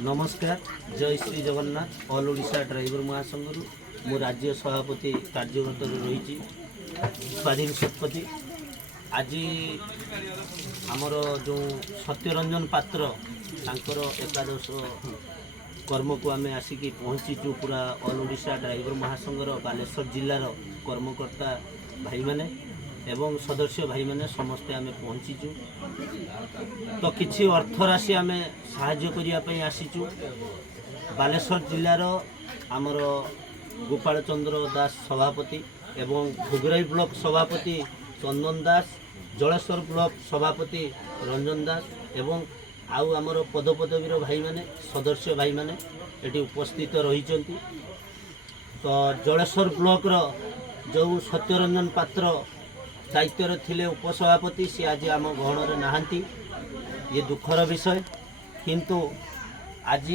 नमस्कार जय Shri Jagannath all Odisha driver महासंघ मु राज्य सभापति कार्यरत रही स्वाधीन शतपथी आज आमर जो सत्यरंजन पात्र तांकर एकादश कर्म को आम आसिक पहुँचीचु पूरा ऑल ओडिशा ड्राइवर महासंघर बालेश्वर जिलार कर्मकर्ता भाई माने एवं सदस्य भाई माने समस्ते आम पहुँचीचु तो किसी अर्थराशि आम साहाय्य करने आसीचु बालेश्वर जिलार आमर गोपाल चंद्र दास सभापति एवं भोगराई ब्लॉक सभापति चंदन दास जलेश्वर ब्लॉक सभापति रंजन दास एवं आउ आमर पदपदवीर भाई माने सदस्य भाई माने एटी उपस्थित रही। तो जलेश्वर ब्लॉक जो सत्यरंजन पात्र दायित्व थिले उपसभापति सी आज आम गहणरे नहांती ये दुखर विषय किंतु आज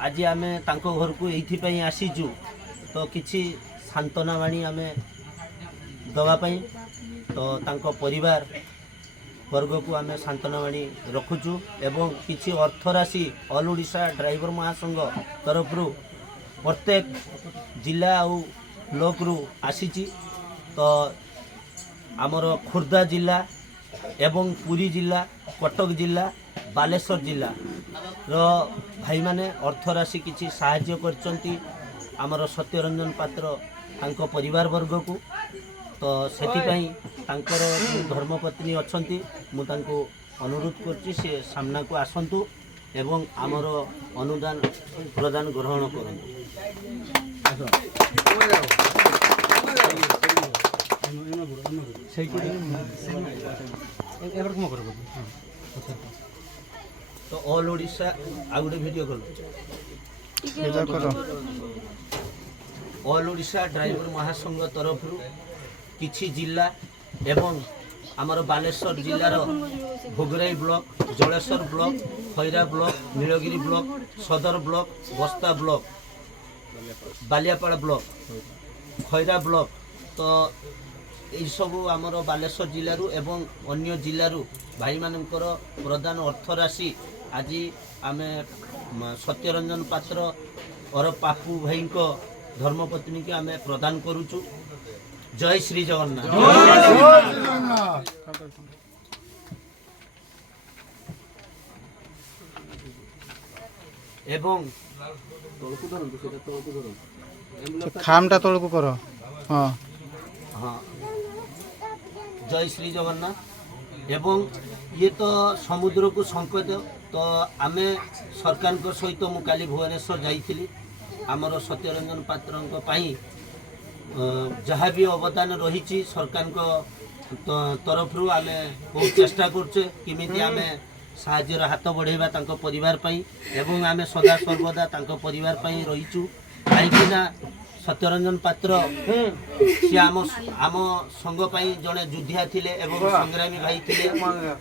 आज आम तांको घर को ये आसीचु तो किसी सांत्वना बाणी आम दवापाई तो तांको परिवार वर्ग को आम सांत्वना बाणी रखुचु एवं किसी अर्थराशि ऑल ओडिशा ड्राइवर महासंघ तरफ प्रत्येक जिला आउ ब्लॉक रु आसीची तो आमर खोर्धा जिला एवं पुरी जिला कटक जिला बालेश्वर जिला रो भाई माने अर्थराशि किसी साहाय्य करचंती आमर सत्यरंजन पात्र तांको परिवार वर्ग को तो सेतिपई तांकर धर्मपत्नी अछंती मु तांको अनुरोध करछि से सामना को आसंतु एवं आमर अनुदान प्रदान ग्रहण करंतु। तो ऑल ओडिशा आ गोटे वीडियो करो ऑल ओडिशा ड्राइवर महासंघ तरफ किछि जिला एवं आमर बालेश्वर जिलार Bhograi block Jaleswar block Khaira block Nilgiri block Sadar block Basta block Baliapal block Khaira block तो यही सब आमर बालेश्वर जिलूर एवं अन्य जिलूर भाई मानकर प्रदान अर्थराशि आज आम सत्यरंजन पात्र और पापू भाई धर्मपत्नी के आम प्रदान करुचु। जय श्री जगन्नाथ। एवं खामटा तलकू करो। हाँ हाँ जय श्री जगन्नाथ। एवं ये तो समुद्र को संकेत तो आम सरकार सहित मु काली भुवनेश्वर जाइली आमर सत्यरंजन पात्र जहाँ भी अवदान रही सरकार तरफ आम बहुत चेष्टा करछे किमिति आम साहाय्यर हाथ बढ़ेबा तांको परिवार पई एवं आम सदा सर्वदा तांको परिवार पई रहीचु काईकिना सत्यरंजन पात्र सी आम संघ पई जड़े युद्धिया थिले एवं संग्रामी भाई थिले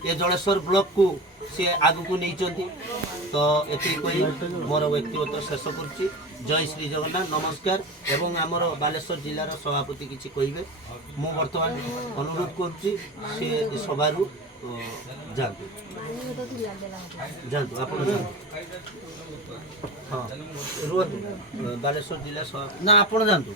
ये जलेश्वर ब्लॉक को सी आगु को नहीं तो एति कोई मोर व्यक्तिगत शेष करछि। जय श्री जगन्नाथ नमस्कार एवं आमर बालेश्वर जिलार सभापति किछि कहिबे मु वर्तमान अनुरोध करछि से सभारू जातु जातु आपण हाँ रुहतु बालेश्वर जिला ना आपण जातु।